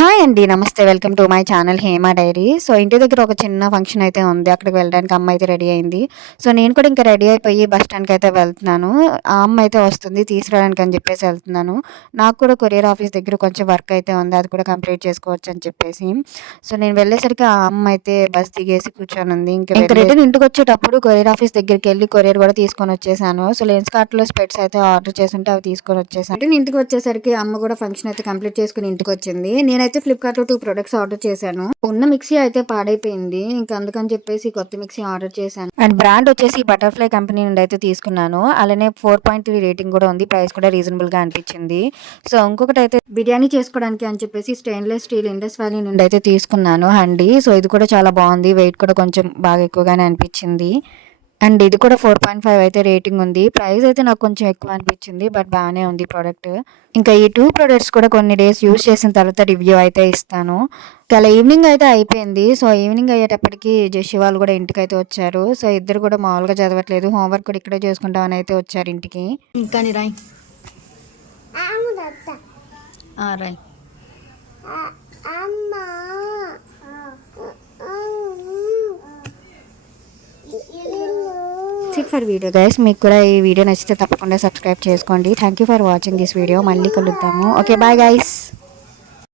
Hi అండి. Namaste. Welcome to my channel Hema diary. So, ఇంటి దగ్గర ఒక చిన్న ఫంక్షన్ అయితే ఉంది. అక్కడికి వెళ్ళడానికి అమ్మ అయితే రెడీ అయింది. సో, నేను కూడా ఇంకా రెడీ అయిపోయి బస్ స్టాండ్‌కి అయితే వెళ్తున్నాను. ఆ అమ్మ అయితే వస్తుంది తీసుకురావడానికి అని చెప్పేసి వెళ్తున్నాను. నాకు కూడా కొరియర్ ఆఫీస్ దగ్గర కొంచెం వర్క్ అయితే ఉంది. అది కూడా కంప్లీట్ చేసుకోవచ్చు అని చెప్పేసి. సో, నేను వెళ్ళేసరికి ఆ అమ్మ అయితే బస్ దిగేసి కూర్చొనుంది. ఇంక రిటర్న్ ఇంటికొచ్చేటప్పుడు కొరియర్ ఆఫీస్ దగ్గరికెళ్ళి కొరియర్ కూడా తీసుకొని వచ్చేసాను. సో, లెన్స్ కార్ట్‌లో స్పెట్స్ అయితే ఆర్డర్ చేసుంటే అవి తీసుకొని వచ్చేసాను. రిటర్న్ ఇంటికి వచ్చేసరికి అమ్మ కూడా ఫంక్షన్ అయితే కంప్లీట్ చేసుకొని ఇంటికొచ్చింది. నేనైతే ఫ్లిప్‌కార్ట్‌లో 2 ప్రొడక్ట్స్ ఆర్డర్ చేశాను. ఉన్న మిక్సీ అయితే పాడైపోయింది. ఇంక అందుకని చెప్పేసి కొత్త మిక్సీ ఆర్డర్ చేశాను. అండ్ బ్రాండ్ వచ్చేసి బటర్‌ఫ్లై కంపెనీ నుండి అయితే తీసుకున్నాను. అలానే 4.3 రేటింగ్ కూడా ఉంది. ప్రైస్ కూడా రీజనబుల్‌గా అనిపించింది. సో, ఇంకొకటైతే బిర్యానీ చేసుకోవడానికి అని చెప్పేసి స్టెయిన్‌లెస్ స్టీల్ ఇండస్ వ్యాలీ నుండి అయితే తీసుకున్నాను హండీ. సో, ఇది కూడా చాలా బాగుంది. వెయిట్ కూడా కొంచెం బాగా ఎక్కువగానే అనిపించింది. అండ్ ఇది కూడా 4.5 అయితే రేటింగ్ ఉంది. ప్రైస్ అయితే నాకు కొంచెం ఎక్కువ అనిపించింది. బట్ బాగానే ఉంది ప్రోడక్ట్. ఇంకా ఈ 2 ప్రొడక్ట్స్ కూడా కొన్ని డేస్ యూజ్ చేసిన తర్వాత రివ్యూ అయితే ఇస్తాను. అలా ఈవినింగ్ అయితే అయిపోయింది. సో, ఈవినింగ్ అయ్యేటప్పటికి జషి వాళ్ళు కూడా ఇంటికైతే వచ్చారు. సో, ఇద్దరు కూడా మామూలుగా చదవట్లేదు. హోంవర్క్ కూడా ఇక్కడే చేసుకుంటామని అయితే వచ్చారు ఇంటికి. కానీ రాయ్ రాయ్ ఇట్ ఫర్ వీడియో గైస్. మీకు కూడా ఈ వీడియో నచ్చితే తప్పకుండా సబ్స్క్రైబ్ చేసుకోండి. Thank you for watching this video. మళ్ళీ కలుద్దాము. Okay bye guys.